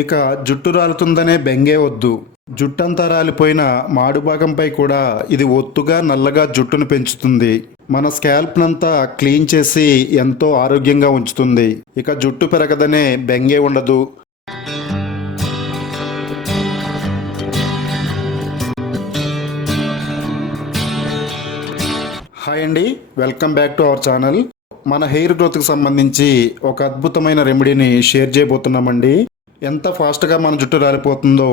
ఇక జుట్టు రాలుతుందనే బెంగే వద్దు. జుట్టంతా రాలిపోయిన మాడు భాగంపై కూడా ఇది ఒత్తుగా నల్లగా జుట్టును పెంచుతుంది. మన స్కాల్ప్నంతా క్లీన్ చేసి ఎంతో ఆరోగ్యంగా ఉంచుతుంది. ఇక జుట్టు పెరగదనే బెంగే ఉండదు. హాయ్ అండి, welcome back to our channel. మన హెయిర్ గ్రోత్కి సంబంధించి ఒక అద్భుతమైన రెమెడీని షేర్ చేయబోతున్నామండి. ఎంత ఫాస్ట్గా మన జుట్టు రాలిపోతుందో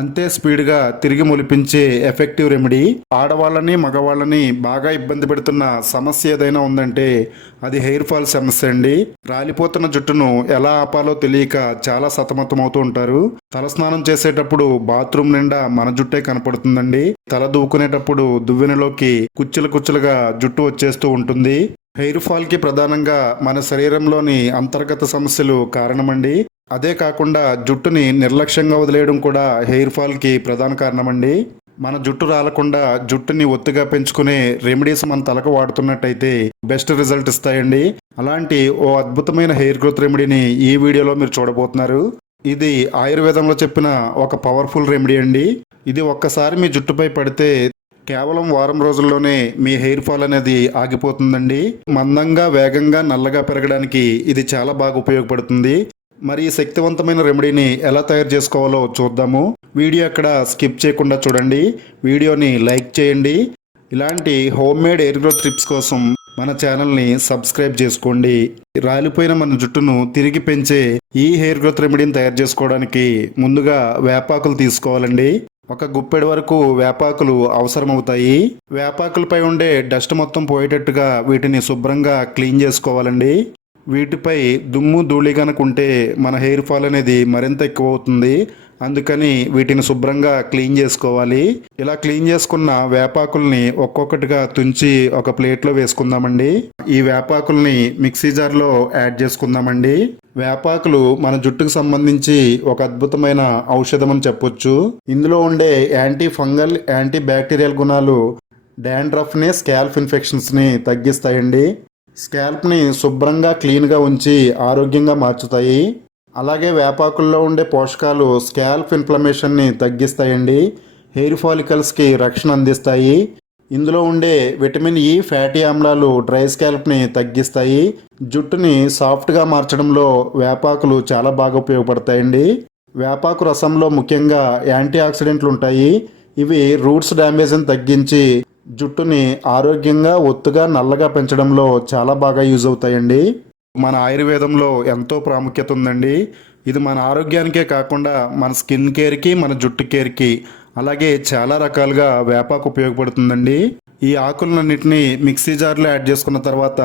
అంతే స్పీడ్గా తిరిగి మొలిపించే ఎఫెక్టివ్ రెమెడీ. ఆడవాళ్ళని మగవాళ్ళని బాగా ఇబ్బంది పెడుతున్న సమస్య ఏదైనా ఉందంటే అది హెయిర్ ఫాల్ సమస్య అండి. రాలిపోతున్న జుట్టును ఎలా ఆపాలో తెలియక చాలా సతమతమవుతూ ఉంటారు. తలస్నానం చేసేటప్పుడు బాత్రూమ్ నిండా మన జుట్టే కనపడుతుందండి. తల దూకునేటప్పుడు దువ్వెనలోకి కుచ్చులు కుచ్చులుగా జుట్టు వచ్చేస్తూ ఉంటుంది. హెయిర్ ఫాల్ కి ప్రధానంగా మన శరీరంలోని అంతర్గత సమస్యలు కారణమండి. అదే కాకుండా జుట్టుని నిర్లక్ష్యంగా వదిలేయడం కూడా హెయిర్ ఫాల్కి ప్రధాన కారణమండి. మన జుట్టు రాలకుండా జుట్టుని ఒత్తుగా పెంచుకునే రెమెడీస్ మన తలకు వాడుతున్నట్టయితే బెస్ట్ రిజల్ట్ ఇస్తాయండి. అలాంటి ఓ అద్భుతమైన హెయిర్ గ్రోత్ రెమెడీని ఈ వీడియోలో మీరు చూడబోతున్నారు. ఇది ఆయుర్వేదంలో చెప్పిన ఒక పవర్ఫుల్ రెమెడీ అండి. ఇది ఒక్కసారి మీ జుట్టుపై పడితే కేవలం వారం రోజుల్లోనే మీ హెయిర్ ఫాల్ అనేది ఆగిపోతుందండి. మందంగా వేగంగా నల్లగా పెరగడానికి ఇది చాలా బాగా ఉపయోగపడుతుంది. మరి ఈ శక్తివంతమైన రెమెడీని ఎలా తయారు చేసుకోవాలో చూద్దాము. వీడియో అక్కడ స్కిప్ చేయకుండా చూడండి. వీడియోని లైక్ చేయండి. ఇలాంటి home made hair growth tips కోసం మన ఛానల్ని సబ్స్క్రైబ్ చేసుకోండి. రాలిపోయిన మన జుట్టును తిరిగి పెంచే ఈ హెయిర్ గ్రోత్ రెమెడీని తయారు చేసుకోవడానికి ముందుగా వేపాకులు తీసుకోవాలండి. ఒక గుప్పెడు వరకు వేపాకులు అవసరమవుతాయి. వేపాకులపై ఉండే డస్ట్ మొత్తం పోయేటట్టుగా వీటిని శుభ్రంగా క్లీన్ చేసుకోవాలండి. వీటిపై దుమ్ము ధూళి కనుకుంటే మన హెయిర్ ఫాల్ అనేది మరింత ఎక్కువ అవుతుంది. అందుకని వీటిని శుభ్రంగా క్లీన్ చేసుకోవాలి. ఇలా క్లీన్ చేసుకున్న వేపాకుల్ని ఒక్కొక్కటిగా తుంచి ఒక ప్లేట్లో వేసుకుందామండి. ఈ వేపాకుల్ని మిక్సీ జార్లో యాడ్ చేసుకుందామండి. వేపాకులు మన జుట్టుకు సంబంధించి ఒక అద్భుతమైన ఔషధం అని చెప్పొచ్చు. ఇందులో ఉండే యాంటీ ఫంగల్, యాంటీ బ్యాక్టీరియల్ గుణాలు డాండ్రఫ్ని, స్కాల్ప్ ఇన్ఫెక్షన్స్ని తగ్గిస్తాయండి. స్కాల్ప్ని శుభ్రంగా క్లీన్గా ఉంచి ఆరోగ్యంగా మార్చుతాయి. అలాగే వేపాకుల్లో ఉండే పోషకాలు స్కాల్ప్ ఇన్ఫ్లమేషన్ని తగ్గిస్తాయండి. హెయిర్ ఫాలికల్స్కి రక్షణ అందిస్తాయి. ఇందులో ఉండే విటమిన్ ఈ, ఫ్యాటీ ఆమ్లాలు డ్రై స్కాల్ప్ని తగ్గిస్తాయి. జుట్టుని సాఫ్ట్గా మార్చడంలో వేపాకులు చాలా బాగా ఉపయోగపడతాయండి. వేపాకు రసంలో ముఖ్యంగా యాంటీ ఆక్సిడెంట్లు ఉంటాయి. ఇవి రూట్స్ డ్యామేజ్ని తగ్గించి జుట్టుని ఆరోగ్యంగా ఒత్తుగా నల్లగా పెంచడంలో చాలా బాగా యూజ్ అవుతాయండి. మన ఆయుర్వేదంలో ఎంతో ప్రాముఖ్యత ఉందండి. ఇది మన ఆరోగ్యానికే కాకుండా మన స్కిన్ కేర్కి, మన జుట్టు కేర్కి, అలాగే చాలా రకాలుగా వేపాకు ఉపయోగపడుతుందండి. ఈ ఆకులన్నింటినీ మిక్సీ జార్లో యాడ్ చేసుకున్న తర్వాత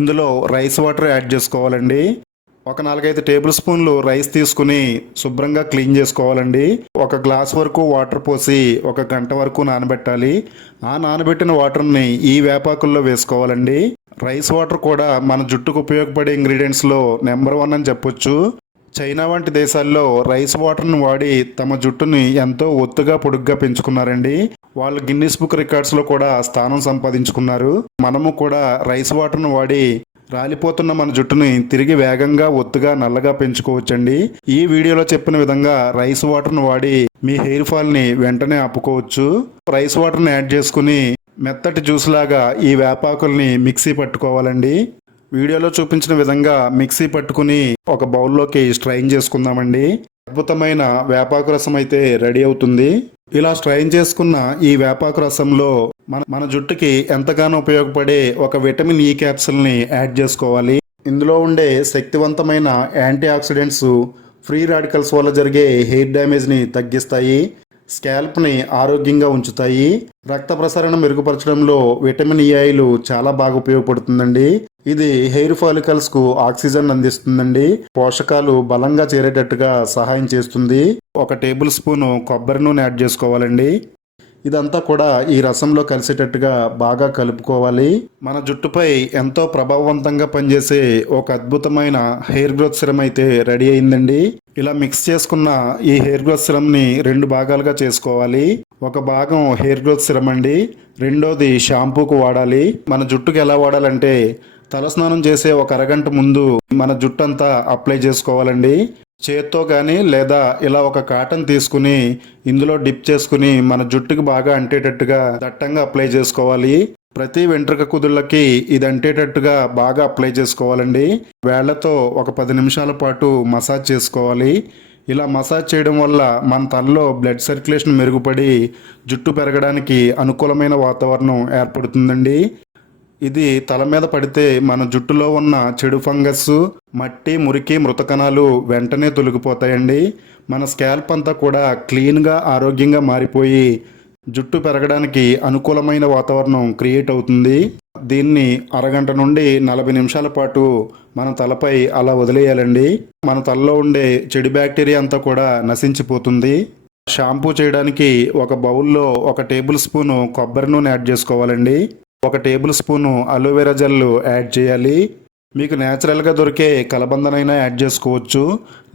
ఇందులో రైస్ వాటర్ యాడ్ చేసుకోవాలండి. ఒక 4-5 టేబుల్ స్పూన్లు రైస్ తీసుకుని శుభ్రంగా క్లీన్ చేసుకోవాలండి. ఒక గ్లాస్ వరకు వాటర్ పోసి 1 గంట వరకు నానబెట్టాలి. ఆ నానబెట్టిన వాటర్ని ఈ వేపాకుల్లో వేసుకోవాలండి. రైస్ వాటర్ కూడా మన జుట్టుకు ఉపయోగపడే ఇంగ్రీడియంట్స్లో నెంబర్ 1 అని చెప్పొచ్చు. చైనా వంటి దేశాల్లో రైస్ వాటర్ను వాడి తమ జుట్టుని ఎంతో ఒత్తుగా పొడుగ్గా పెంచుకున్నారండి. వాళ్ళు గిన్నిస్ బుక్ రికార్డ్స్లో కూడా స్థానం సంపాదించుకున్నారు. మనము కూడా రైస్ వాటర్ను వాడి రాలిపోతున్న మన జుట్టుని తిరిగి వేగంగా ఒత్తుగా నల్లగా పెంచుకోవచ్చండి. ఈ వీడియోలో చెప్పిన విధంగా రైస్ వాటర్ను వాడి మీ హెయిర్ ఫాల్ని వెంటనే ఆపుకోవచ్చు. రైస్ వాటర్ని యాడ్ చేసుకుని మెత్తటి జ్యూస్ లాగా ఈ వేపాకుల్ని మిక్సీ పట్టుకోవాలండి. వీడియోలో చూపించిన విధంగా మిక్సీ పట్టుకుని ఒక బౌల్లోకి స్ట్రైన్ చేసుకుందామండి. అద్భుతమైన వేపాకు రసం అయితే రెడీ అవుతుంది. ఇలా స్ట్రైన్ చేసుకున్న ఈ వేపాకు రసంలో మన జుట్టుకి ఎంతగానో ఉపయోగపడే ఒక విటమిన్ ఈ క్యాప్సుల్ని యాడ్ చేసుకోవాలి. ఇందులో ఉండే శక్తివంతమైన యాంటీ ఆక్సిడెంట్స్ ఫ్రీ రాడికల్స్ వల్ల జరిగే హెయిర్ డ్యామేజ్ని తగ్గిస్తాయి. స్కాల్ప్ని ఆరోగ్యంగా ఉంచుతాయి. రక్త ప్రసరణ మెరుగుపరచడంలో విటమిన్ ఈ ఆయిల్ చాలా బాగా ఉపయోగపడుతుందండి. ఇది హెయిర్ ఫాలికల్స్కు ఆక్సిజన్ అందిస్తుందండి. పోషకాలు బలంగా చేరేటట్టుగా సహాయం చేస్తుంది. 1 టేబుల్ స్పూను కొబ్బరి నూనె యాడ్ చేసుకోవాలండి. ఇదంతా కూడా ఈ రసంలో కలిసేటట్టుగా బాగా కలుపుకోవాలి. మన జుట్టుపై ఎంతో ప్రభావవంతంగా పనిచేసే ఒక అద్భుతమైన హెయిర్ గ్రోత్ సిరమ్ అయితే రెడీ అయిందండి. ఇలా మిక్స్ చేసుకున్న ఈ హెయిర్ గ్రోత్ సిరమ్ని 2 భాగాలుగా చేసుకోవాలి. ఒక భాగం హెయిర్ గ్రోత్ సిరమ్ అండి, రెండోది షాంపూకు వాడాలి. మన జుట్టుకు ఎలా వాడాలంటే తలస్నానం చేసే 1 అరగంట ముందు మన జుట్టు అంతా అప్లై చేసుకోవాలండి. చేత్తో కానీ లేదా ఇలా ఒక కాటన్ తీసుకుని ఇందులో డిప్ చేసుకుని మన జుట్టుకి బాగా అంటేటట్టుగా దట్టంగా అప్లై చేసుకోవాలి. ప్రతి వెంట్రుక కుదుళ్ళకి ఇది అంటేటట్టుగా బాగా అప్లై చేసుకోవాలండి. వేళ్లతో ఒక 10 నిమిషాల పాటు మసాజ్ చేసుకోవాలి. ఇలా మసాజ్ చేయడం వల్ల మన తలలో బ్లడ్ సర్క్యులేషన్ మెరుగుపడి జుట్టు పెరగడానికి అనుకూలమైన వాతావరణం ఏర్పడుతుందండి. ఇది తల మీద పడితే మన జుట్టులో ఉన్న చెడు ఫంగస్, మట్టి, మురికి, మృత కణాలు వెంటనే తొలగిపోతాయండి. మన స్కాల్ప్ అంతా కూడా క్లీన్గా ఆరోగ్యంగా మారిపోయి జుట్టు పెరగడానికి అనుకూలమైన వాతావరణం క్రియేట్ అవుతుంది. దీన్ని అరగంట నుండి 40 నిమిషాల పాటు మన తలపై అలా వదిలేయాలండి. మన తలలో ఉండే చెడు బ్యాక్టీరియా అంతా కూడా నశించిపోతుంది. షాంపూ చేయడానికి ఒక బౌల్లో 1 టేబుల్ స్పూను కొబ్బరి నూనె యాడ్ చేసుకోవాలండి. 1 table spoon aloe vera gel add చేయాలి. మీకు న్యాచురల్గా దొరికే కలబందనైనా యాడ్ చేసుకోవచ్చు,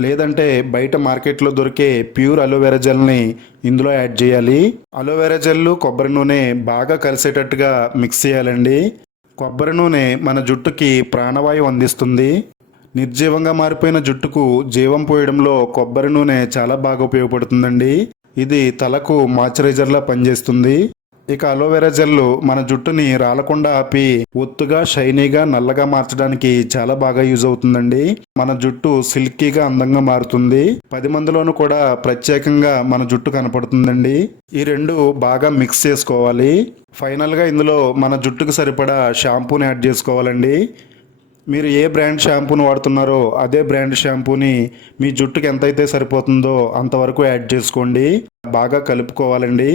లేదంటే బయట మార్కెట్లో దొరికే ప్యూర్ అలోవెరా జెల్ని ఇందులో యాడ్ చేయాలి. అలోవెరా జెల్, కొబ్బరి నూనె బాగా కలిసేటట్టుగా మిక్స్ చేయాలండి. కొబ్బరి నూనె మన జుట్టుకి ప్రాణవాయువు అందిస్తుంది. నిర్జీవంగా మారిపోయిన జుట్టుకు జీవం పోయడంలో కొబ్బరి నూనె చాలా బాగా ఉపయోగపడుతుందండి. ఇది తలకు మాయిశ్చరైజర్లా పనిచేస్తుంది. ఇక అలోవెరా జెల్ మన జుట్టుని రాలకుండా ఆపి ఒత్తుగా, షైనీగా, నల్లగా మార్చడానికి చాలా బాగా యూజ్ అవుతుందండి. మన జుట్టు సిల్కీగా, అందంగా మారుతుంది. 10 మందిలోనూ కూడా ప్రత్యేకంగా మన జుట్టు కనపడుతుందండి. ఈ రెండు బాగా మిక్స్ చేసుకోవాలి. ఫైనల్గా ఇందులో మన జుట్టుకు సరిపడా షాంపూని యాడ్ చేసుకోవాలండి. మీరు ఏ బ్రాండ్ షాంపూని వాడుతున్నారో అదే బ్రాండ్ షాంపూని మీ జుట్టుకి ఎంతైతే సరిపోతుందో అంతవరకు యాడ్ చేసుకోండి. బాగా కలుపుకోవాలండి.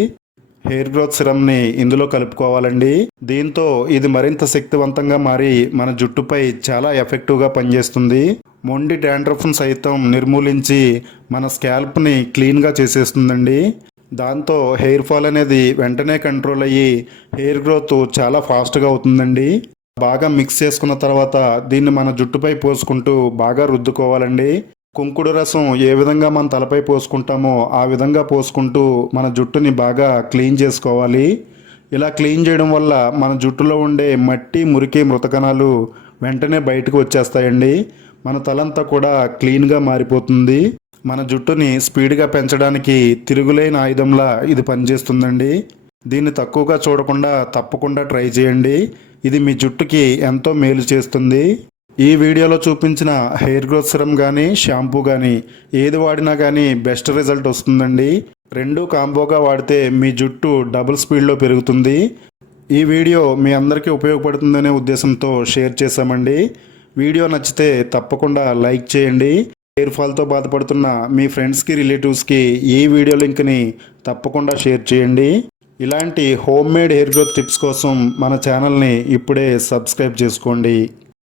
హెయిర్ గ్రోత్ సిరమ్ని ఇందులో కలుపుకోవాలండి. దీంతో ఇది మరింత శక్తివంతంగా మారి మన జుట్టుపై చాలా ఎఫెక్టివ్గా పనిచేస్తుంది. మొండి డాండ్రఫ్ను సైతం నిర్మూలించి మన స్కాల్ప్ని క్లీన్గా చేసేస్తుందండి. దాంతో హెయిర్ ఫాల్ అనేది వెంటనే కంట్రోల్ అయ్యి హెయిర్ గ్రోత్ చాలా ఫాస్ట్గా అవుతుందండి. బాగా మిక్స్ చేసుకున్న తర్వాత దీన్ని మన జుట్టుపై పోసుకుంటూ బాగా రుద్దుకోవాలండి. కుంకుడు రసం ఏ విధంగా మన తలపై పోసుకుంటామో ఆ విధంగా పోసుకుంటూ మన జుట్టుని బాగా క్లీన్ చేసుకోవాలి. ఇలా క్లీన్ చేయడం వల్ల మన జుట్టులో ఉండే మట్టి, మురికి, మృత కణాలు వెంటనే బయటకు వచ్చేస్తాయండి. మన తలంతా కూడా క్లీన్గా మారిపోతుంది. మన జుట్టుని స్పీడ్గా పెంచడానికి తిరుగులేని ఆయుధంలా ఇది పనిచేస్తుందండి. దీన్ని తక్కువగా చూడకుండా తప్పకుండా ట్రై చేయండి. ఇది మీ జుట్టుకి ఎంతో మేలు చేస్తుంది. ఈ వీడియోలో చూపించిన హెయిర్ గ్రోత్ సిరమ్ కానీ, షాంపూ కానీ ఏది వాడినా కానీ బెస్ట్ రిజల్ట్ వస్తుందండి. రెండు కాంబోగా వాడితే మీ జుట్టు డబుల్ స్పీడ్లో పెరుగుతుంది. ఈ వీడియో మీ అందరికీ ఉపయోగపడుతుందనే ఉద్దేశంతో షేర్ చేశామండి. వీడియో నచ్చితే తప్పకుండా లైక్ చేయండి. హెయిర్ ఫాల్తో బాధపడుతున్న మీ ఫ్రెండ్స్కి, రిలేటివ్స్కి ఈ వీడియో లింక్ని తప్పకుండా షేర్ చేయండి. ఇలాంటి home made hair growth tips కోసం మన ఛానల్ని ఇప్పుడే సబ్స్క్రైబ్ చేసుకోండి.